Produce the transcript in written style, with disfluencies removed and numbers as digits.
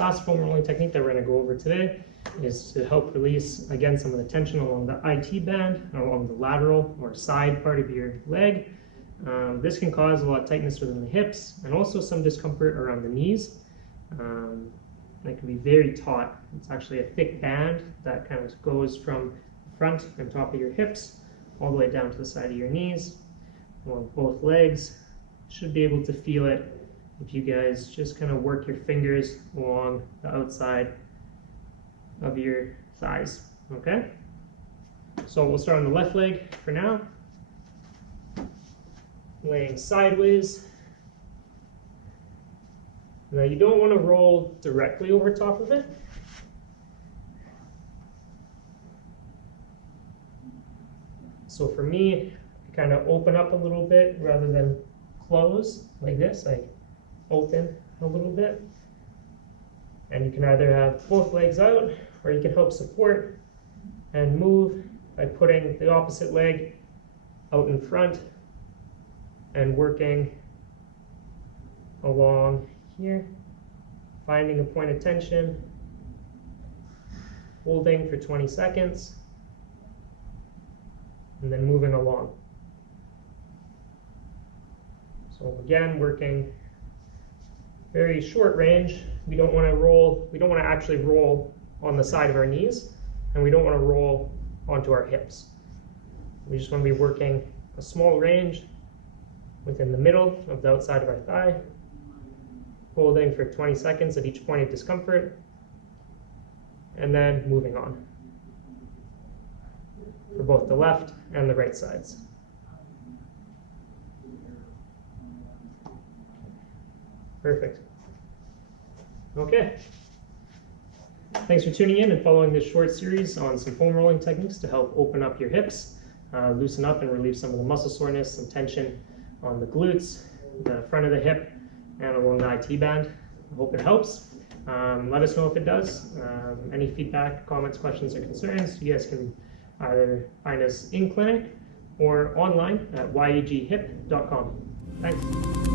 last foam rolling technique that we're going to go over today is to help release, again, some of the tension along the IT band, along the lateral or side part of your leg. This can cause a lot of tightness within the hips and also some discomfort around the knees. It can be very taut. It's actually a thick band that kind of goes from the front and top of your hips all the way down to the side of your knees, along both legs. Should be able to feel it if you guys just kind of work your fingers along the outside of your thighs, okay? So we'll start on the left leg for now. Laying sideways. Now you don't want to roll directly over top of it. So for me, I kind of open up a little bit rather than close like this. I open a little bit. And you can either have both legs out, or you can help support and move by putting the opposite leg out in front and working along here, finding a point of tension, holding for 20 seconds, and then moving along. So again, working very short range. We don't want to roll, we don't want to actually roll on the side of our knees, and we don't want to roll onto our hips. We just want to be working a small range within the middle of the outside of our thigh, holding for 20 seconds at each point of discomfort, and then moving on for both the left and the right sides. Perfect. Okay. Thanks for tuning in and following this short series on some foam rolling techniques to help open up your hips, loosen up and relieve some of the muscle soreness, some tension on the glutes, the front of the hip, and along the IT band. I hope it helps. Let us know if it does. Any feedback, comments, questions, or concerns, you guys can either find us in clinic or online at yeghip.com. Thanks.